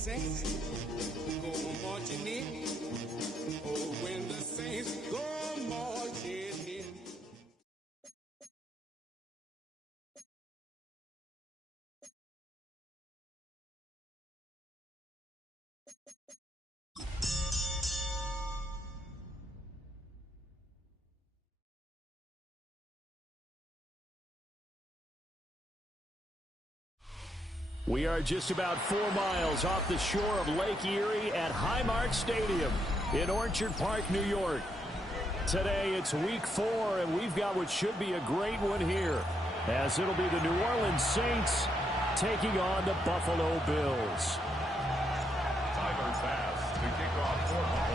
saints go marching in. Oh, when the saints go marching in. We are just about 4 miles off the shore of Lake Erie at Highmark Stadium in Orchard Park, New York. Today it's week 4, and we've got what should be a great one here, as it'll be the New Orleans Saints taking on the Buffalo Bills.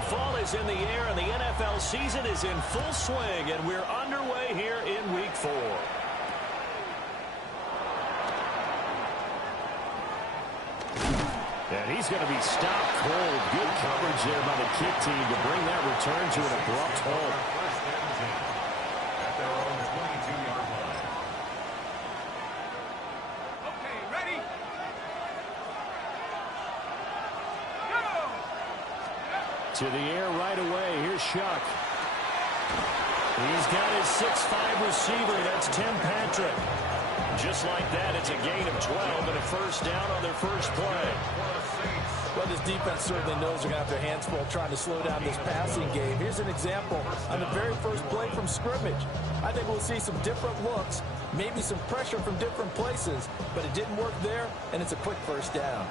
Fall is in the air, and the NFL season is in full swing, and we're underway here in week 4. And he's going to be stopped cold. Good coverage there by the kick team to bring that return to an abrupt halt. Okay, ready? Go! To the air right away. Here's Shuck. He's got his 6'5" receiver. That's Tim Patrick. Just like that, it's a gain of 12 and a first down on their first play. Well, this defense certainly knows they're going to have their hands full trying to slow down this passing game. Here's an example on the very first play from scrimmage. I think we'll see some different looks, maybe some pressure from different places, but it didn't work there, and it's a quick first down.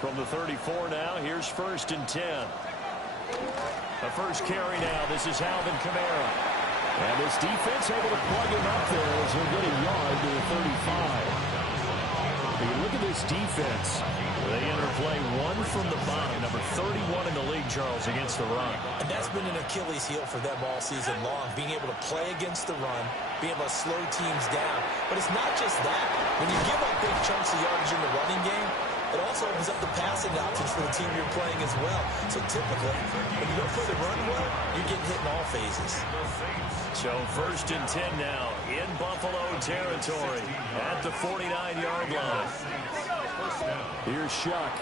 From the 34 now, here's 1st and 10. The first carry now. This is Alvin Kamara. And this defense able to plug him up there as he'll get a yard to the 35. You look at this defense. They enter play 1 from the bottom, number 31 in the league, Charles, against the run. And that's been an Achilles heel for them all season long, being able to play against the run, being able to slow teams down. But it's not just that. When you give up big chunks of yardage in the running game, it also opens up the passing options for the team you're playing as well. So typically, when you don't play the run well, you're getting hit in all phases. So 1st and 10 now in Buffalo territory at the 49-yard line. Here's Shuck.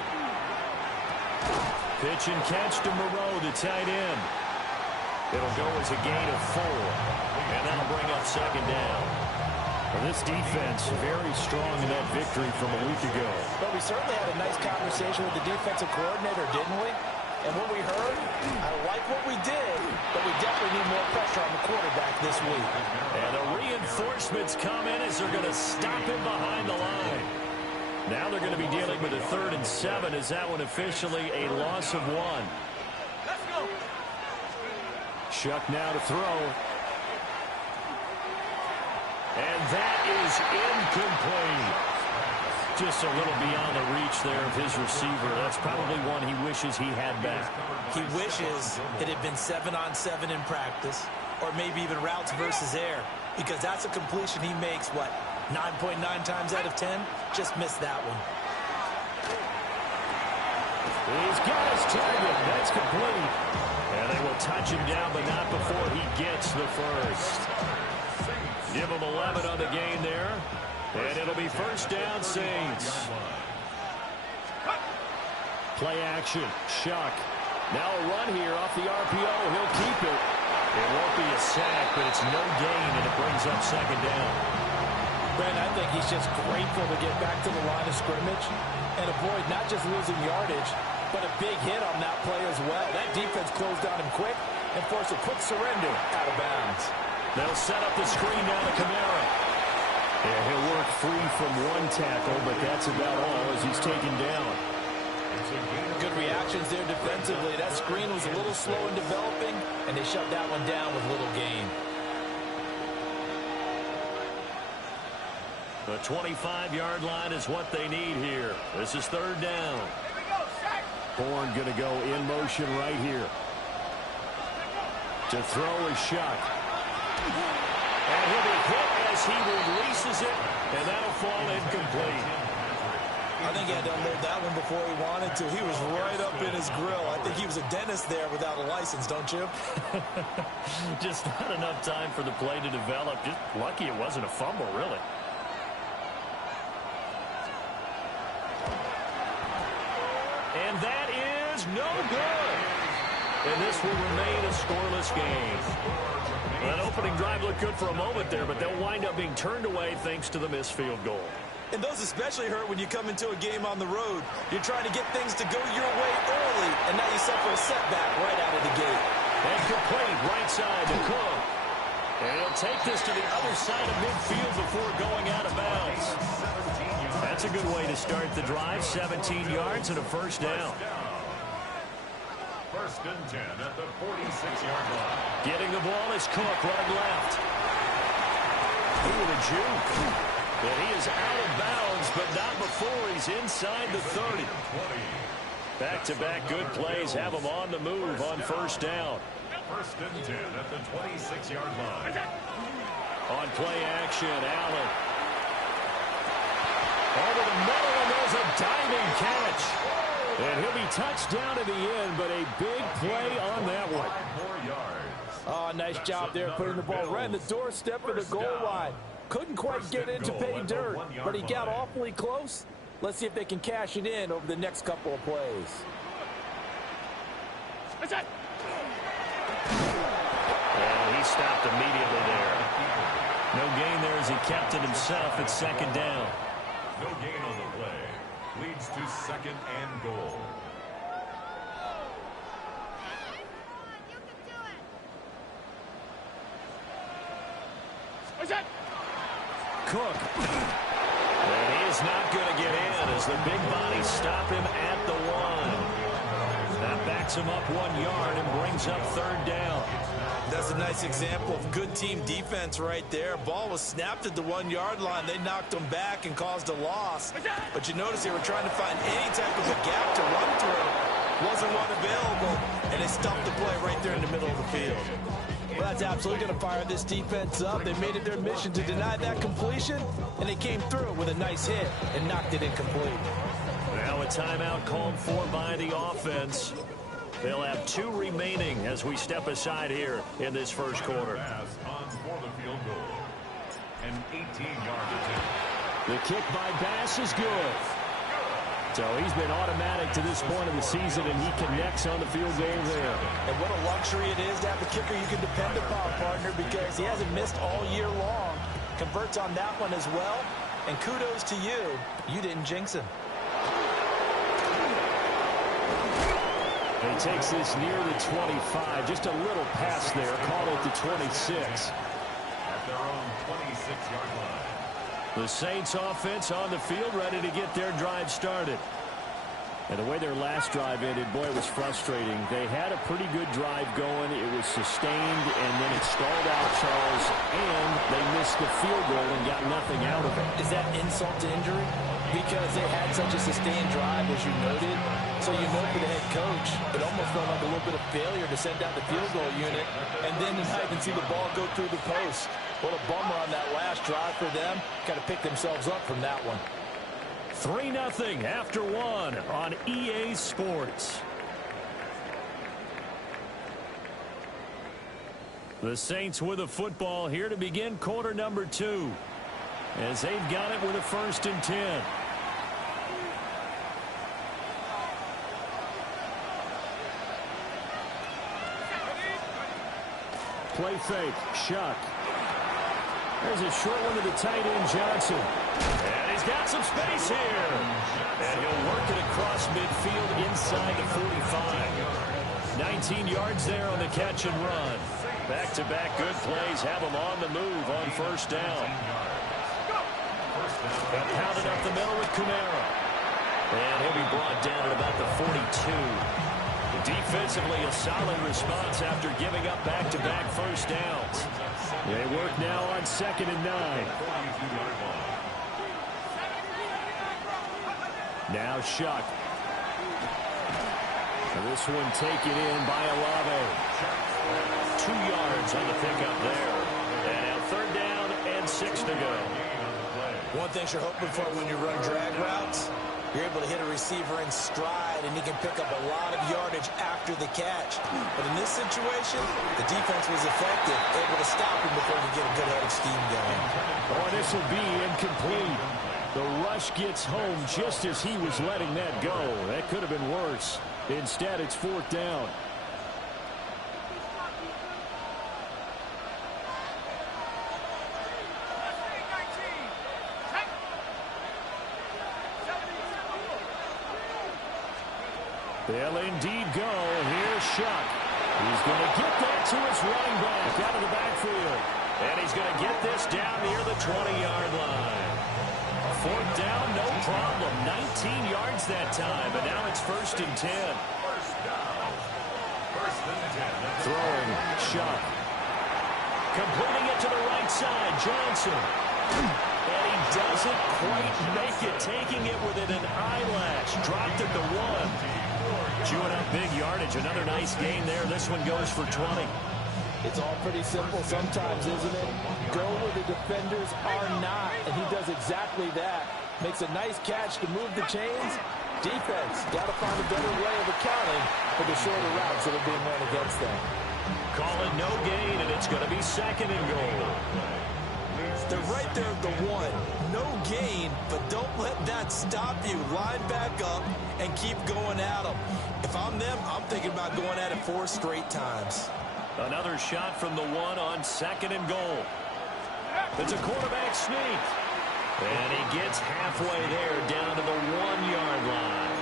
Pitch and catch to Moreau, the tight end. It'll go as a gain of 4, and that'll bring up 2nd down. Well, this defense very strong in that victory from a week ago. But we certainly had a nice conversation with the defensive coordinator, didn't we? And what we heard, I like what we did, but we definitely need more pressure on the quarterback this week. And the reinforcements come in as they're going to stop him behind the line. Now they're going to be dealing with a 3rd and 7. Is that one officially a loss of 1? Let's go! Shuck now to throw. And that is incomplete. Just a little beyond the reach there of his receiver. That's probably one he wishes he had back. He wishes it had been 7-on-7 in practice, or maybe even routes versus air, because that's a completion he makes, 9.9 times out of 10? Just missed that one. He's got his target. That's complete. And they will touch him down, but not before he gets the first. Give him 11 on the game there. And it'll be first down, Saints. Play action. Shuck. Now a run here off the RPO. He'll keep it. It won't be a sack, but it's no gain, and it brings up 2nd down. Brandon, I think he's just grateful to get back to the line of scrimmage and avoid not just losing yardage, but a big hit on that play as well. That defense closed on him quick and forced a quick surrender out of bounds. They'll set up the screen down to Kamara. Yeah, he'll work free from 1 tackle, but that's about all as he's taken down. Good reactions there defensively. That screen was a little slow in developing, and they shut that one down with little gain. The 25-yard line is what they need here. This is 3rd down. Horn going to go in motion right here. To throw a Shuck. And he'll be hit as he releases it, and that'll fall incomplete. I think he had to unload that one before he wanted to. He was right up in his grill. I think he was a dentist there without a license, don't you? Just not enough time for the play to develop. Just lucky it wasn't a fumble, really. And that is no good. And this will remain a scoreless game. That opening drive looked good for a moment there, but they'll wind up being turned away thanks to the missed field goal. And those especially hurt when you come into a game on the road. You're trying to get things to go your way early, and now you suffer a setback right out of the gate. And complete right side to Cook. And he'll take this to the other side of midfield before going out of bounds. That's a good way to start the drive. 17 yards and a first down. First and 10 at the 46-yard line. Getting the ball is Cook running left. He with a juke. And he is out of bounds, but not before he's inside the 30. Back-to-back good plays have him on the move on first down. First and 10 at the 26-yard line. On play action, Allen. Over the middle, and there's a diving catch. And he'll be touched down at the end, but a big play on that one. 5 more yards. Oh, nice job there putting the ball right in the doorstep of the goal line. Couldn't quite get in to pay dirt, but he got awfully close. Let's see if they can cash it in over the next couple of plays. And he stopped immediately there. No gain there as he kept it himself at second down. No gain on the play. Leads to second and goal. Cook. And he is not going to get in as the big bodies stop him at the 1. That backs him up 1 yard and brings up third down. That's a nice example of good team defense right there. Ball was snapped at the 1 yard line. They knocked him back and caused a loss. But you notice they were trying to find any type of a gap to run through. Wasn't one available, and they stopped the play right there in the middle of the field. Well, that's absolutely going to fire this defense up. They made it their mission to deny that completion, and they came through with a nice hit and knocked it incomplete. Now a timeout called for by the offense. They'll have 2 remaining as we step aside here in this first quarter. Pass on for the field goal. An 18-yard attempt. The kick by Bass is good. So he's been automatic to this point of the season, and he connects on the field goal there. And what a luxury it is to have a kicker you can depend upon, partner, because he hasn't missed all year long. Converts on that one as well. And kudos to you. You didn't jinx him. He takes this near the 25. Just a little pass there. Call it the 26. At their own 26-yard line. The Saints offense on the field, ready to get their drive started. And the way their last drive ended, boy, it was frustrating. They had a pretty good drive going. It was sustained, and then it stalled out, Charles, and they missed the field goal and got nothing out of it. Is that insult to injury? Because they had such a sustained drive, as you noted. So you know for the head coach, it almost felt like a little bit of failure to send out the field goal unit, and then tonight you can see the ball go through the post. What a bummer on that last drive for them. Got to pick themselves up from that one. 3-0 after 1 on EA Sports. The Saints with the football here to begin quarter number 2. As they've got it with a first and 10. Play fake. Shuck. There's a short one to the tight end, Johnson. And he's got some space here. And he'll work it across midfield inside the 45. 19 yards there on the catch and run. Back-to-back good plays have him on the move on first down. And pounded up the middle with Kamara. And he'll be brought down at about the 42. Defensively, a solid response after giving up back-to-back first downs. They work now on 2nd and 9. Now Shuck. This one taken in by Olave. 2 yards on the pickup there. And now 3rd down and 6 to go. One thing you're hoping for when you run drag routes, you're able to hit a receiver in stride, and he can pick up a lot of yardage after the catch. But in this situation, the defense was effective, able to stop him before he get a good head of steam going. Oh, this will be incomplete. The rush gets home just as he was letting that go. That could have been worse. Instead, it's 4th down. They'll indeed go. Here's Shuck. He's going to get that to his running back out of the backfield. And he's going to get this down near the 20-yard line. 4th down, no problem. 19 yards that time, and now it's 1st and 10. First down. 1st and 10. Throwing, Shuck. Completing it to the right side, Johnson. And he doesn't quite make it, taking it within an eyelash. Dropped at the 1. Chewing up big yardage. Another nice gain there. This one goes for 20. It's all pretty simple sometimes, isn't it? Go where the defenders are not, and he does exactly that. Makes a nice catch to move the chains. Defense, got to find a better way of accounting for the shorter routes that are being run against them. Call it no gain, and it's going to be 2nd and goal. They're right there at the 1. No gain, but don't let that stop you. Line back up and keep going at them. If I'm them, I'm thinking about going at it 4 straight times. Another shot from the 1 on 2nd and goal. It's a quarterback sneak. And he gets halfway there down to the 1-yard line.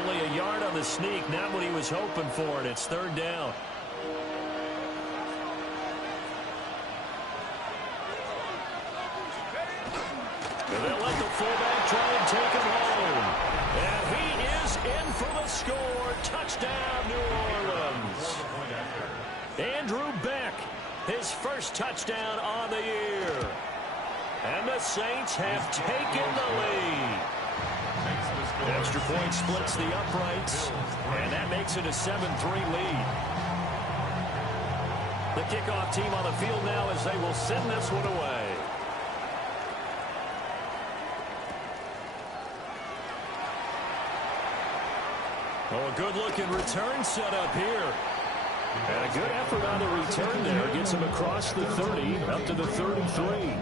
Only a yard on the sneak, not what he was hoping for, and it's 3rd down. And they'll let the fullback try and take him home. And he is in for the score. Touchdown, New Orleans. Andrew Beck, his first touchdown on the year. And the Saints have taken the lead. Extra point splits the uprights, and that makes it a 7-3 lead. The kickoff team on the field now as they will send this one away. Oh, a good-looking return set up here. And a good effort on the return there. Gets him across the 30, up to the 33.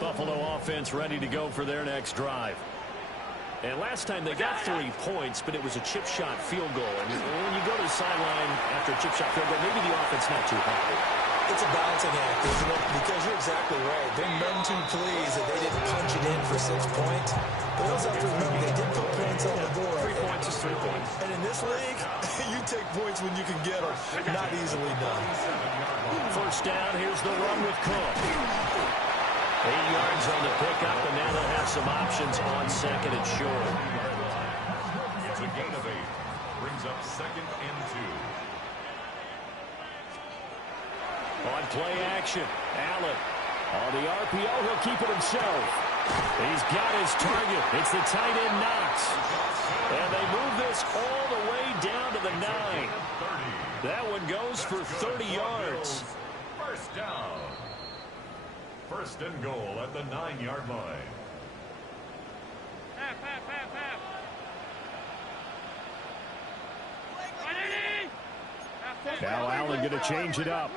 Buffalo offense ready to go for their next drive. And last time they got 3 points, but it was a chip shot field goal. And when you go to the sideline after a chip shot field goal, maybe the offense not too happy. It's a balancing act, isn't it? Because you're exactly right. They're none too pleased that they didn't punch it in for 6 points. But also have to remember, they did put points on the board. 3 points is 3 points. And in this league, you take points when you can get them. Not easily done. 1st down, here's the run with Cook. 8 yards on the pickup, and now they'll have some options on 2nd and short. It's a gain of 8. Brings up 2nd and 2. On play action, Allen. On the RPO, he'll keep it himself. He's got his target. It's the tight end Knox. And they move this all the way down to the 9. That one goes for 30 yards. 1st down. 1st and goal at the 9-yard line. Now Allen going to change it up.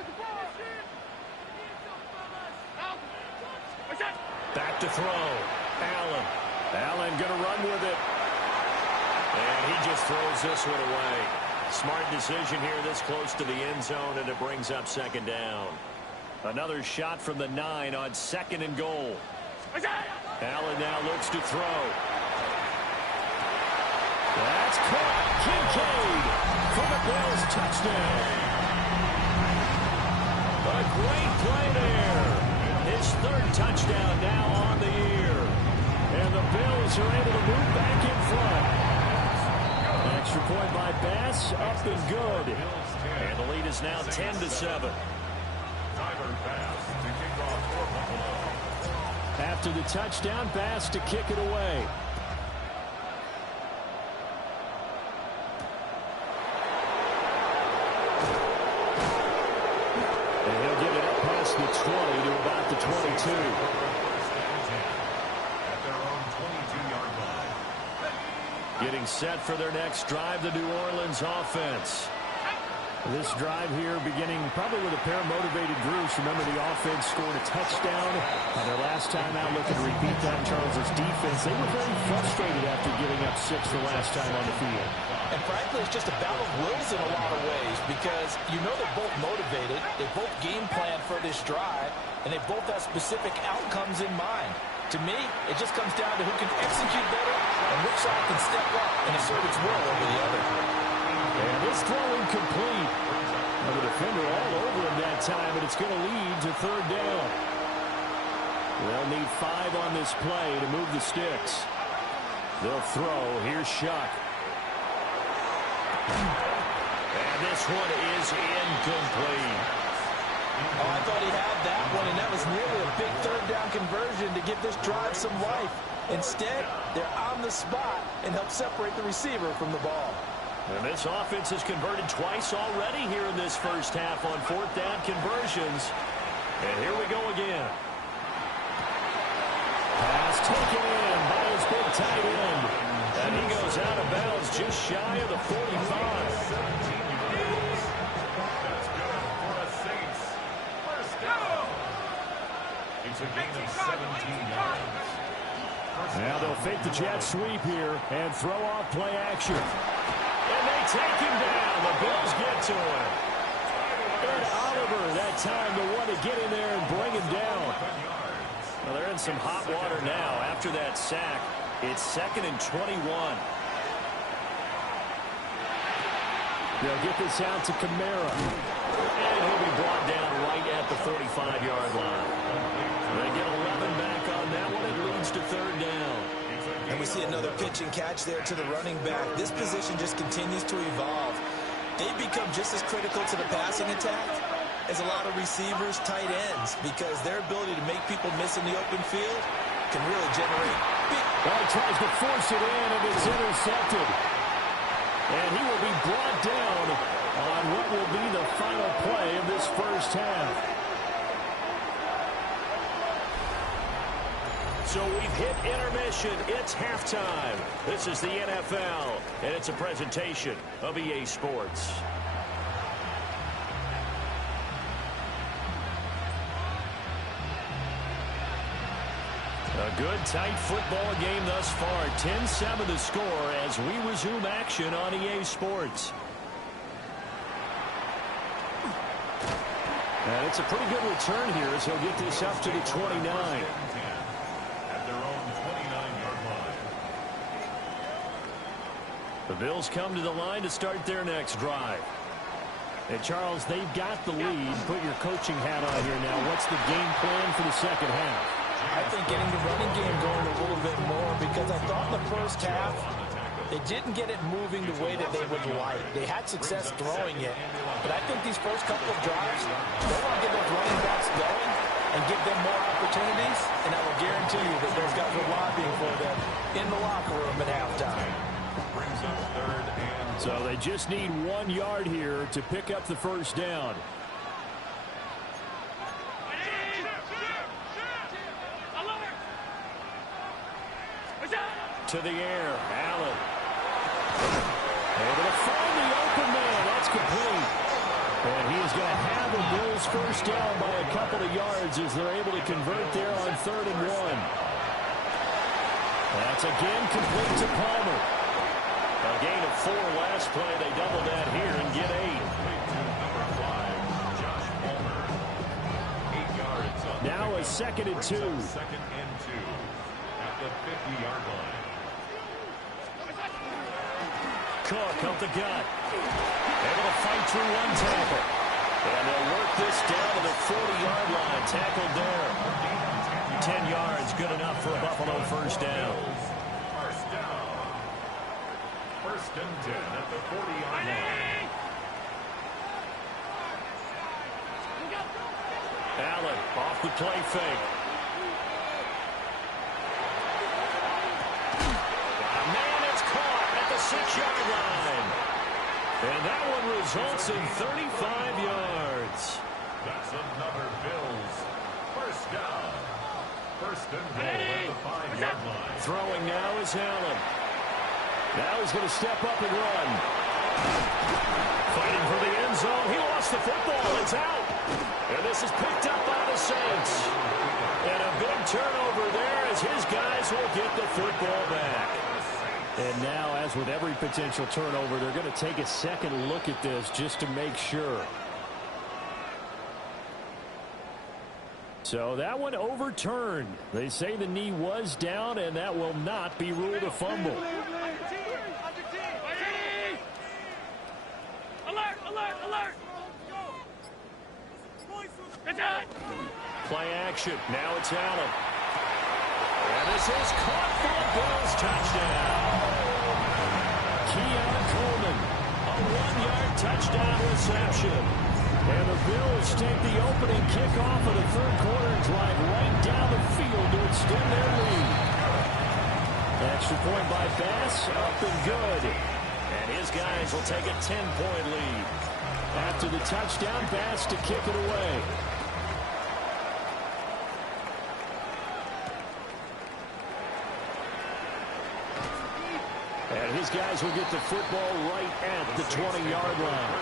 Back to throw. Allen. Allen going to run with it. And he just throws this one away. Smart decision here this close to the end zone, and it brings up 2nd down. Another shot from the 9 on 2nd and goal. Allen now looks to throw. That's caught. Kincaid for the Bills touchdown. A great play there. His 3rd touchdown now on the year. And the Bills are able to move back in front. Extra point by Bass, up and good. And the lead is now 10-7. Tyler Bass to kick off for Buffalo. After the touchdown, Bass to kick it away. And he'll get it up past the 20 to about the 22. At their own 22-yard line. Getting set for their next drive, the New Orleans offense. This drive here beginning probably with a pair of motivated groups. Remember, the offense scored a touchdown. Their last time out looking to repeat that. Charles' defense, they were very frustrated after giving up 6 the last time on the field. And frankly, it's just a battle of wills in a lot of ways because you know they're both motivated. They both game plan for this drive, and they both have specific outcomes in mind. To me, it just comes down to who can execute better and which side can step up and assert its will over the other. And this throw incomplete. The defender all over him that time, but it's going to lead to 3rd down. They'll need 5 on this play to move the sticks. They'll throw. Here's Shuck. And this one is incomplete. Oh, I thought he had that one, and that was nearly a big 3rd down conversion to give this drive some life. Instead, they're on the spot and help separate the receiver from the ball. And this offense has converted twice already here in this first half on 4th down conversions. And here we go again. Pass taken in by his big tight end. And he goes out of bounds just shy of the 45. 17 yards. That's good for a Saints. First down. It's a gain of 17 yards. Now they'll fake the jet sweep here and throw off play action. And they take him down. The Bills get to him. And Oliver, that time to want to get in there and bring him down. Well, they're in some hot water now. After that sack, it's 2nd and 21. They'll get this out to Kamara. And he'll be brought down right at the 45-yard line. They get 11 back on that one. It leads to 3rd down. And we see another pitch and catch there to the running back. This position just continues to evolve. They become just as critical to the passing attack as a lot of receivers, tight ends, because their ability to make people miss in the open field can really generate big. Well, he tries to force it in, and it's intercepted. And he will be brought down on what will be the final play of this first half. So we've hit intermission. It's halftime. This is the NFL, and it's a presentation of EA Sports. A good, tight football game thus far. 10-7 the score as we resume action on EA Sports. And it's a pretty good return here as he'll get this up to the 29. The Bills come to the line to start their next drive. And, Charles, they've got the lead. Put your coaching hat on here now. What's the game plan for the second half? I think getting the running game going a little bit more because I thought in the first half they didn't get it moving the way that they would like. They had success throwing it. But I think these first couple of drives, they want to get those running backs going and give them more opportunities. And I will guarantee you that those guys were lobbying for them in the locker room at halftime. So they just need 1 yard here to pick up the first down. To the air, Allen. Able to find the open man. That's complete. And he is going to have the Bills first down by a couple of yards as they're able to convert there on 3rd and 1. That's again complete to Palmer. A gain of 4 last play. They double that here and get 8. Now a 2nd and 2. 2nd and 2 at the 50-yard line. Cook up the gut. Able to fight through one tackle. And they'll work this down to the 40-yard line. Tackled there. 10 yards, good enough for a Buffalo first down. First down. 1st and 10 at the 40-yard line. Allen off the play fake. Man, it's caught at the 6-yard line. And that one results in 35 yards. That's another Bills first down. 1st and goal at the 5-yard line. Throwing now is Allen. Now he's going to step up and run. Fighting for the end zone. He lost the football. It's out. And this is picked up by the Saints. And a big turnover there as his guys will get the football back. And now, as with every potential turnover, they're going to take a second look at this just to make sure. So that one overturned. They say the knee was down, and that will not be ruled a fumble. Alert, alert, alert. Play action. Now it's Allen. And this is caught for a Bills touchdown. Keon Coleman, a 1-yard touchdown reception. And the Bills take the opening kickoff of the third quarter and drive right down the field to extend their lead. Extra point by Bass, up and good. And his guys will take a 10-point lead. After the touchdown, Bass to kick it away. And his guys will get the football right at the 20-yard line.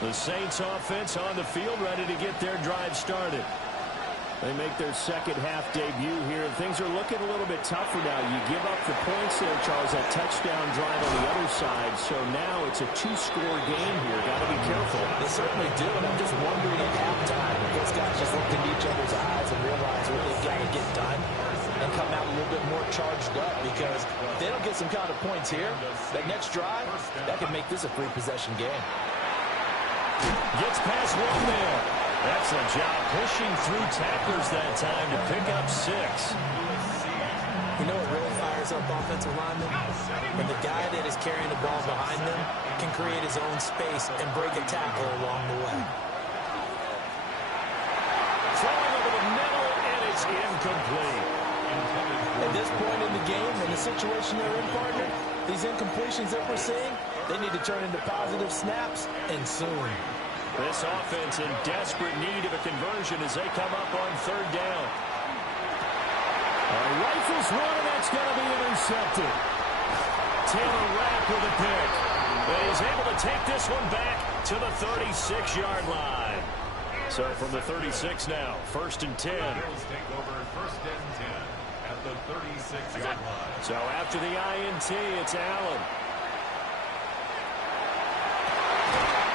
The Saints offense on the field, ready to get their drive started. They make their second half debut here. Things are looking a little bit tougher now. You give up the points there, Charles, that touchdown drive on the other side. So now it's a 2-score game here. Got to be careful. They certainly do, and I'm just wondering at halftime if those guys just look into each other's eyes and realize what they've got to get done and come out a little bit more charged up, because if they don't get some kind of points here, that next drive, that can make this a 3-possession game. Gets past one there. Excellent job pushing through tacklers that time to pick up 6. You know what really fires up offensive linemen? When the guy that is carrying the ball behind them can create his own space and break a tackle along the way. Throwing over the middle, and it's incomplete. At this point in the game, in the situation they're in, partner, these incompletions that we're seeing, they need to turn into positive snaps, and soon. This offense in desperate need of a conversion as they come up on third down. Rifles one, and that's going to be intercepted. Taylor Rapp with a pick. But he's able to take this one back to the 36-yard line. So from the 36 now, 1st and 10. Bills take over 1st and 10 at the 36-yard line. So after the INT, it's Allen.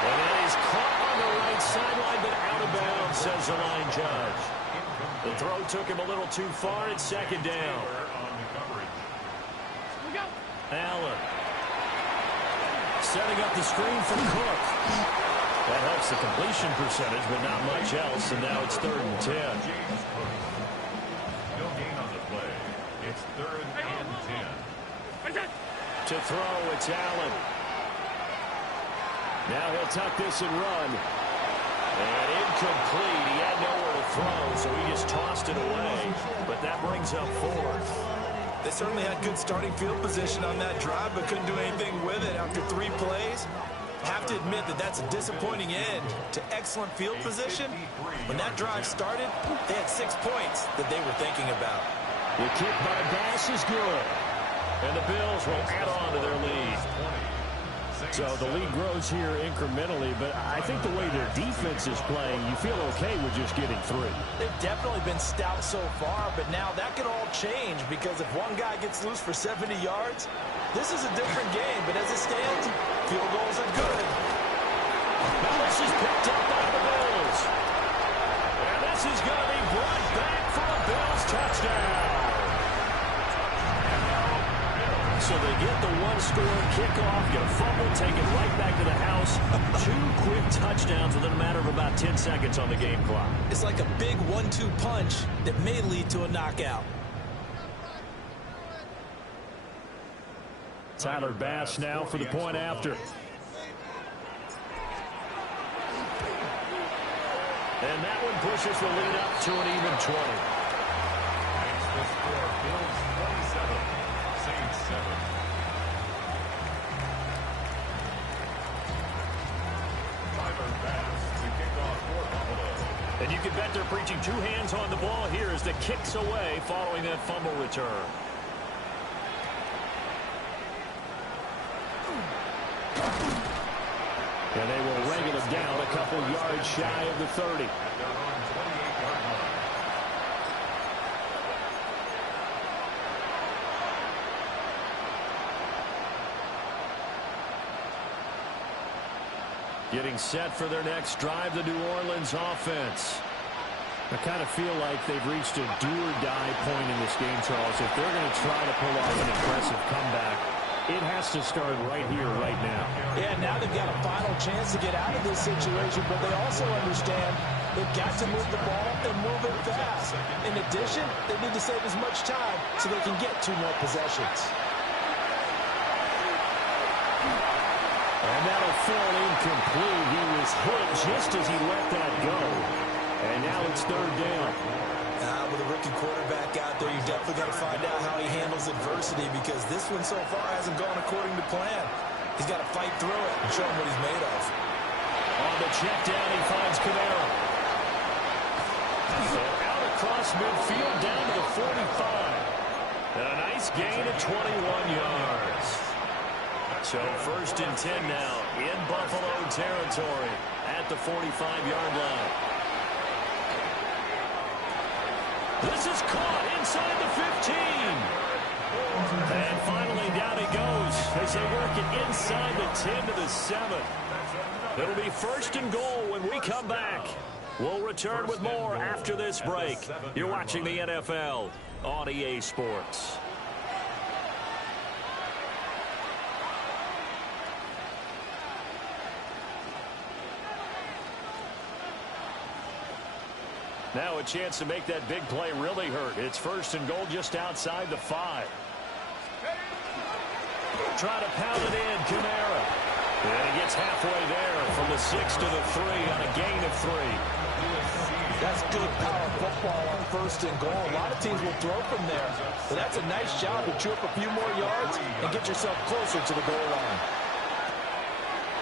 And that is caught on the right sideline, but out of bounds, says the line judge. The throw took him a little too far. It's 2nd down. Allen setting up the screen from Cook. That helps the completion percentage, but not much else, and now it's 3rd and 10. No gain on the play. It's 3rd and 10. To throw, it's Allen. Now he'll tuck this and run. And incomplete. He had nowhere to throw, so he just tossed it away. But that brings up 4th. They certainly had good starting field position on that drive, but couldn't do anything with it after 3 plays. Have to admit that that's a disappointing end to excellent field position. When that drive started, they had 6 points that they were thinking about. The kick by Bass is good. And the Bills will add on to their lead. So the lead grows here incrementally, but I think the way their defense is playing, you feel okay with just getting 3. They've definitely been stout so far, but now that could all change, because if one guy gets loose for 70 yards, this is a different game. But as it stands, field goals are good. Now this is picked up by the Bills. And this is going to be brought back for a Bills touchdown. So they get the 1-score kickoff, get a fumble, take it right back to the house. 2 quick touchdowns within a matter of about 10 seconds on the game clock. It's like a big 1-2 punch that may lead to a knockout. Tyler Bass now for the point after. And that one pushes the lead up to an even 20. Makes the score Bills 27, Saints 7. Tyler Bass to kick off for Buffalo. And you can bet they're preaching 2 hands on the ball here as the kick's away following that fumble return. And they will wrangle him down a couple yards shy of the 30. Getting set for their next drive, the New Orleans offense. I kind of feel like they've reached a do-or-die point in this game, Charles. If they're going to try to pull off an impressive comeback, it has to start right here, right now. Yeah, now they've got a final chance to get out of this situation, but they also understand they've got to move the ball and move it fast. In addition, they need to save as much time so they can get 2 more possessions. And that'll fall incomplete. He was hit just as he let that go. And now it's 3rd down. With a rookie quarterback out there, you definitely got to find out how he handles adversity, because this one so far hasn't gone according to plan. He's got to fight through it and show him what he's made of. On the check down, he finds Kamara. And out across midfield down to the 45. And a nice gain of 21 yards. So 1st and 10 now in Buffalo territory at the 45-yard line. This is caught inside the 15. And finally down he goes as they work it inside the 10 to the 7. It'll be 1st and goal when we come back. We'll return with more after this break. You're watching the NFL on EA Sports. Now a chance to make that big play really hurt. It's 1st and goal just outside the 5. Try to pound it in, Kamara. And he gets halfway there from the 6 to the 3 on a gain of 3. That's good power football on 1st and goal. A lot of teams will throw from there. But that's a nice job to chew up a few more yards and get yourself closer to the goal line.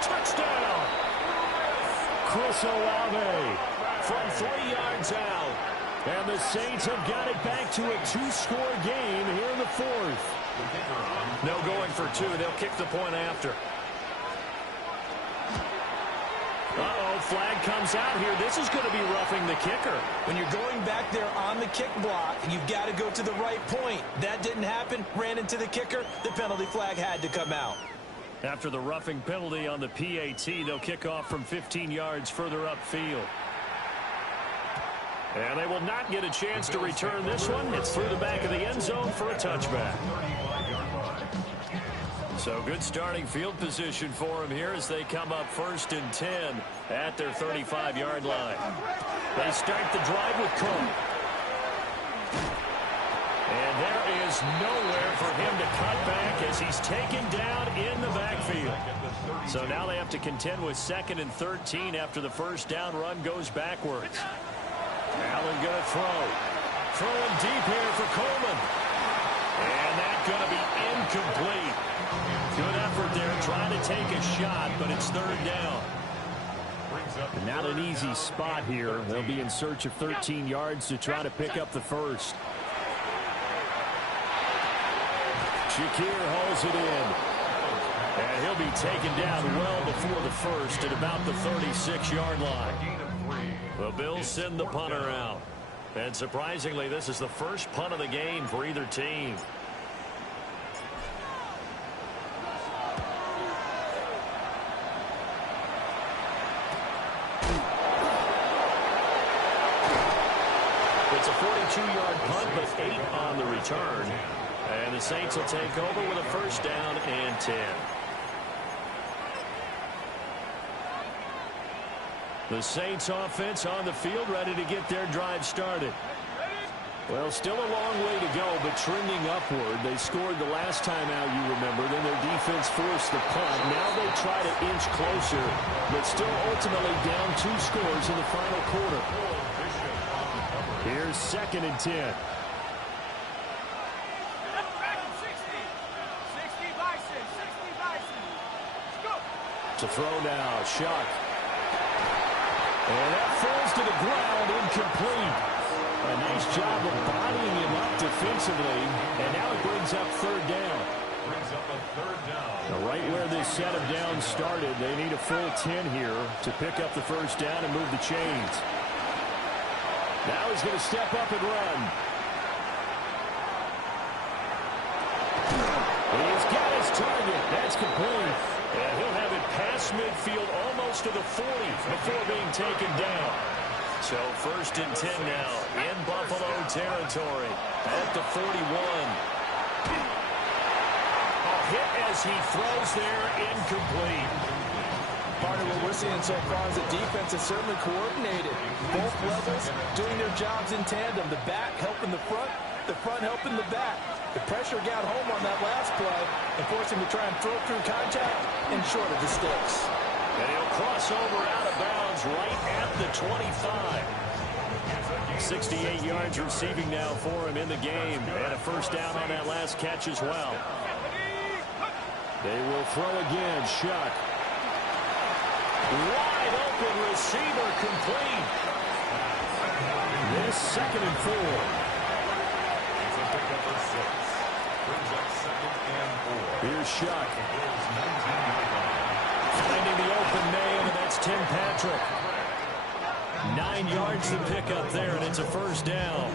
Touchdown! Chris Olave from 3 yards out. And the Saints have got it back to a 2-score game here in the 4th. No going for 2. They'll kick the point after. Uh-oh, flag comes out here. This is going to be roughing the kicker. When you're going back there on the kick block, you've got to go to the right point. That didn't happen. Ran into the kicker. The penalty flag had to come out. After the roughing penalty on the PAT, they'll kick off from 15 yards further upfield. And they will not get a chance to return this one. It's through the back of the end zone for a touchback. So good starting field position for them here as they come up 1st and 10 at their 35-yard line. They start the drive with Cook. And there is nowhere for him to cut back as he's taken down in the backfield. So now they have to contend with 2nd and 13 after the 1st down run goes backwards. Allen going to throw. Throwing deep here for Coleman. And that's going to be incomplete. Good effort there trying to take a shot, but it's 3rd down. And not an easy spot here. They'll be in search of 13 yards to try to pick up the 1st. Shakir holds it in. And he'll be taken down well before the 1st at about the 36-yard line. The Bills send the punter out. And surprisingly, this is the first punt of the game for either team. It's a 42-yard punt, but 8 on the return. And the Saints will take over with a 1st down and 10. The Saints offense on the field ready to get their drive started. Well, still a long way to go, but trending upward. They scored the last time out, you remember. Then their defense forced the punt. Now they try to inch closer, but still ultimately down 2 scores in the final quarter. Here's 2nd and 10. 60 Bison. Let's go. To throw now, Shuck. And that falls to the ground, incomplete. A nice job of bodying him up defensively, and now it brings up 3rd down. brings up a third down. Now, right where this set of downs started, they need a full 10 here to pick up the first down and move the chains. Now he's going to step up and run. He's got his target. That's complete. And he'll have it past midfield almost to the 40 before being taken down. So first and 10 now in Buffalo territory at the 41. A hit as he throws there, incomplete. Part of what we're seeing so far is the defense is certainly coordinated. Both levels doing their jobs in tandem. The back helping the front helping the back. The pressure got home on that last play and forced him to try and throw through contact and short of the sticks. And he'll cross over out of bounds right at the 25. 68 yards receiving now for him in the game. And a first down on that last catch as well. They will throw again. Shuck. Wide open receiver complete. This 2nd and 4. It's a pickup for 6. Brings up 2nd and 4. Here's Shuck. The Bills 19-yard line. Finding the open man, and that's Tim Patrick. 9 yards to pick up there, and it's a first down.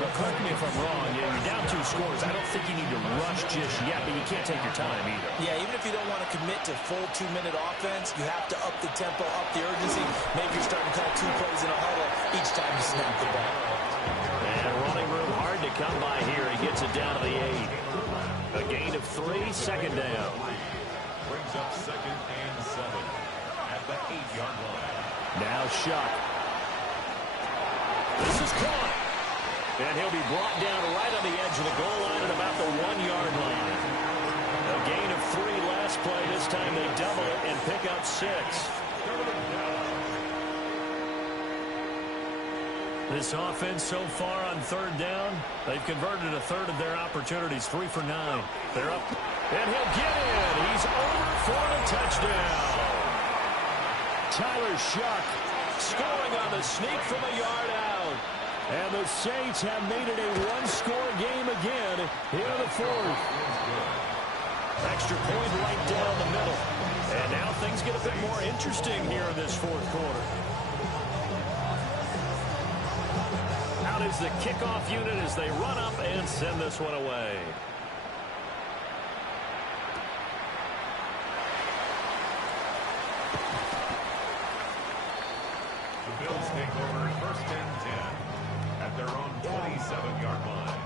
But correct me if I'm wrong. You're down 2 scores. I don't think you need to rush just yet, but you can't take your time either. Yeah, even if you don't want to commit to full 2-minute offense, you have to up the tempo, up the urgency. Maybe you're starting to call 2 plays in a huddle each time you snap the ball. And running room hard to come by here. He gets it down to the 8. A gain of 3, 2nd down. Brings up 2nd and 7 at the 8-yard line. Now Shuck. This is caught. And he'll be brought down right on the edge of the goal line at about the 1-yard line. A gain of 3 last play. This time they double it and pick up 6. This offense so far on 3rd down, they've converted a third of their opportunities, 3 for 9. They're up, and he'll get in. He's over for the touchdown. Tyler Shuck scoring on the sneak from a yard out. And the Saints have made it a 1-score game again here in the 4th. Extra point right down the middle. And now things get a bit more interesting here in this 4th quarter. Out is the kickoff unit as they run up and send this one away. The Bills take over 1st and 10 at their own 27-yard line.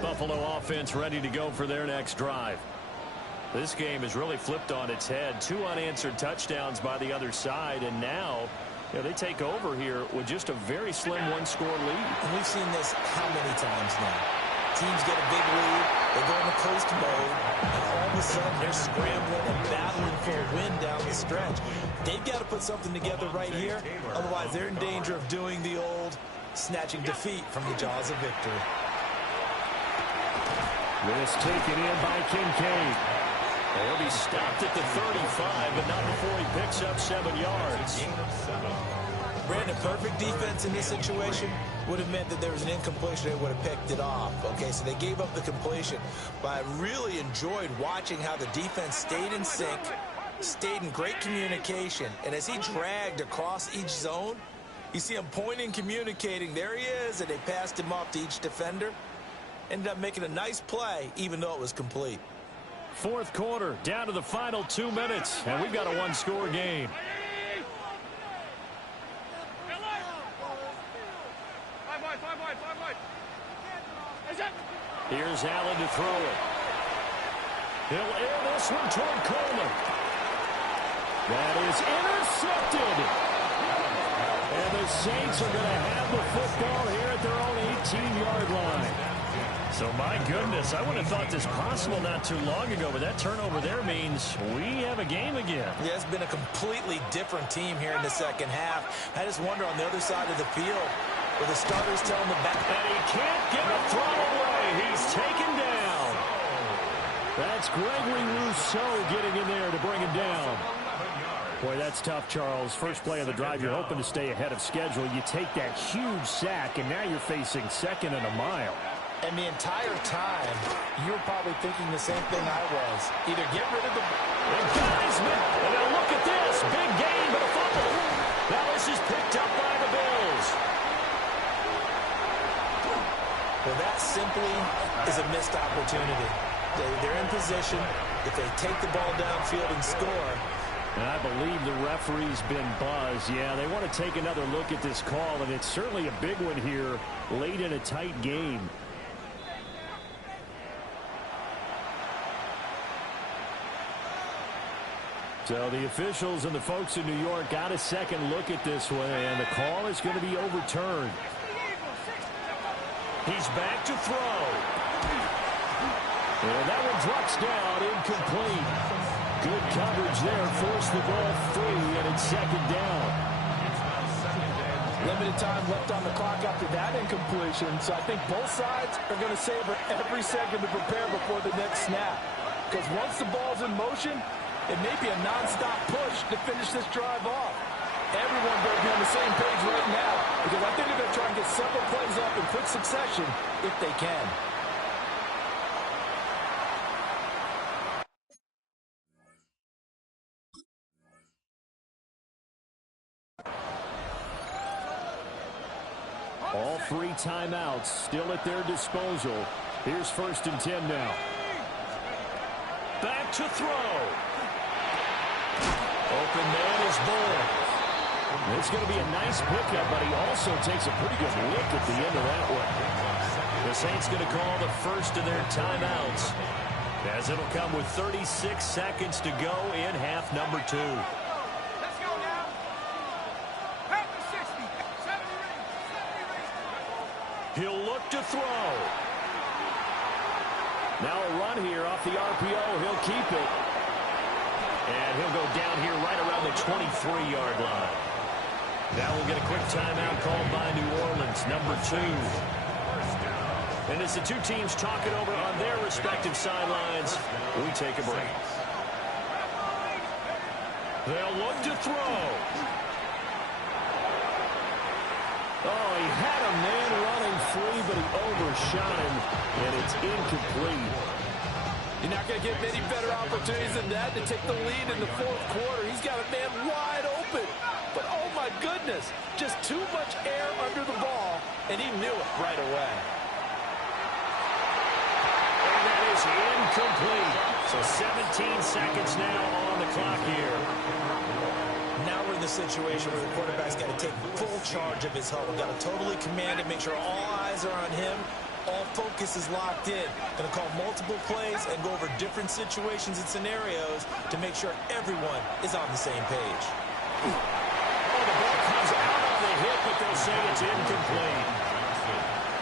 Buffalo offense ready to go for their next drive. This game is really flipped on its head. 2 unanswered touchdowns by the other side, and now they take over here with just a very slim 1-score lead. And we've seen this how many times now? Teams get a big lead, they go into coast mode, and all of a sudden they're scrambling and battling for a win down the stretch. They've got to put something together right here, otherwise they're in danger of doing the old snatching defeat from the jaws of victory. This taken in by Kincaid. He'll be stopped at the 35, but not before he picks up 7 yards. Brandon, perfect defense in this situation would have meant that there was an incompletion. They would have picked it off. Okay, so they gave up the completion. But I really enjoyed watching how the defense stayed in sync, stayed in great communication. And as he dragged across each zone, you see him pointing, communicating. There he is, and they passed him off to each defender. Ended up making a nice play, even though it was complete. 4th quarter, down to the final 2 minutes, and we've got a 1-score game. Here's Allen to throw it. He'll air this one toward Coleman. That is intercepted. And the Saints are going to have the football here at their own 18-yard line. So, my goodness, I wouldn't have thought this possible not too long ago, but that turnover there means we have a game again. Yeah, it's been a completely different team here in the second half. I just wonder on the other side of the field, where the starters tell him to back. And he can't get a throw away. He's taken down. That's Gregory Rousseau getting in there to bring him down. Boy, that's tough, Charles. First play of the drive, you're hoping to stay ahead of schedule. You take that huge sack, and now you're facing second and a mile. And the entire time, you were probably thinking the same thing I was. Either get rid of the... And guys, and now look at this. Big game, but a fumble. Now this is picked up by the Bills. Well, that simply is a missed opportunity. They're in position. If they take the ball downfield and score... And I believe the referee's been buzzed. Yeah, they want to take another look at this call, and it's certainly a big one here late in a tight game. So the officials and the folks in New York got a second look at this one, and the call is going to be overturned. He's back to throw. And that one drops down, incomplete. Good coverage there, forced the ball free, and it's second down. Limited time left on the clock after that incompletion, so I think both sides are going to savor every second to prepare before the next snap. Because once the ball's in motion, it may be a non-stop push to finish this drive off. Everyone better be on the same page right now, because I think they're going to try and get several plays up in quick succession if they can. All three timeouts still at their disposal. Here's 1st and 10 now. Back to throw. Open man is Bull. It's going to be a nice pickup, but he also takes a pretty good lick at the end of that one. The Saints going to call the first of their timeouts, as it'll come with 36 seconds to go in half number 2. He'll look to throw. Now a run here off the RPO. He'll keep it. And he'll go down here right around the 23-yard line. Now we'll get a quick timeout called by New Orleans, number 2. And as the two teams talk it over on their respective sidelines, we take a break. They'll look to throw. Oh, he had a man running free, but he overshot him, and it's incomplete. You're not going to get many better opportunities than that to take the lead in the fourth quarter. He's got a man wide open. But, oh, my goodness, just too much air under the ball, and he knew it right away. And that is incomplete. So 17 seconds now on the clock here. Now we're in the situation where the quarterback's got to take full charge of his huddle. Got to totally command it, make sure all eyes are on him. All focus is locked in. Going to call multiple plays and go over different situations and scenarios to make sure everyone is on the same page. Oh, the ball comes out on the hit, but they'll say it's incomplete.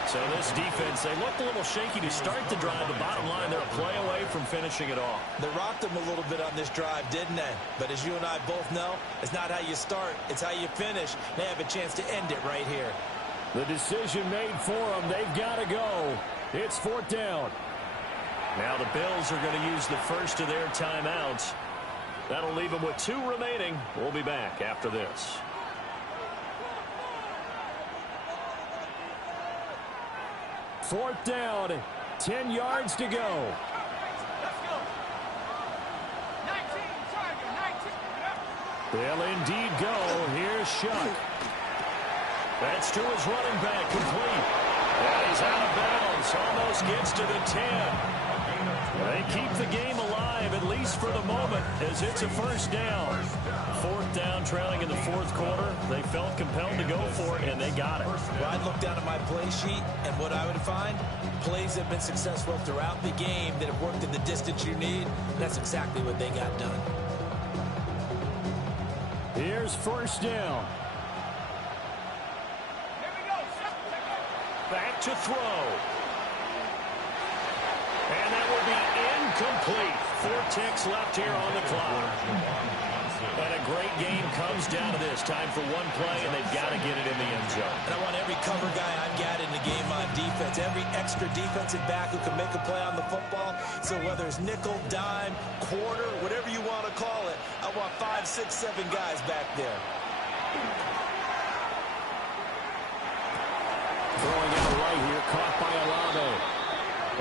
So this defense, they looked a little shaky to start the drive. The bottom line, they're a play away from finishing it off. They rocked them a little bit on this drive, didn't they? But as you and I both know, it's not how you start, it's how you finish. They have a chance to end it right here. The decision made for them. They've got to go. It's 4th down. Now the Bills are going to use the first of their timeouts. That'll leave them with 2 remaining. We'll be back after this. Fourth down, 10 yards to go. They'll indeed go. Here's Shuck. That's to his running back, complete. And he's out of bounds, almost gets to the 10. They keep the game alive, at least for the moment, as it's a first down. 4th down, trailing in the 4th quarter. They felt compelled to go for it, and they got it. Well, I'd look down at my play sheet, and what I would find, plays have been successful throughout the game that have worked in the distance you need. That's exactly what they got done. Here's 1st down. Back to throw. And that will be incomplete. 4 ticks left here on the clock. And a great game comes down to this. Time for one play, and they've got to get it in the end zone. And I want every cover guy I've got in the game on defense, every extra defensive back who can make a play on the football. So whether it's nickel, dime, quarter, whatever you want to call it, I about 5, 6, 7 guys back there. Throwing out right here, caught by Alave.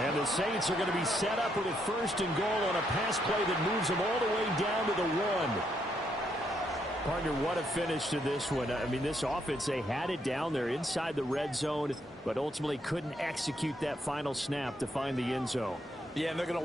And the Saints are going to be set up with a 1st and goal on a pass play that moves them all the way down to the 1. Partner, what a finish to this one. I mean, this offense, they had it down there inside the red zone, but ultimately couldn't execute that final snap to find the end zone. Yeah, and they're going to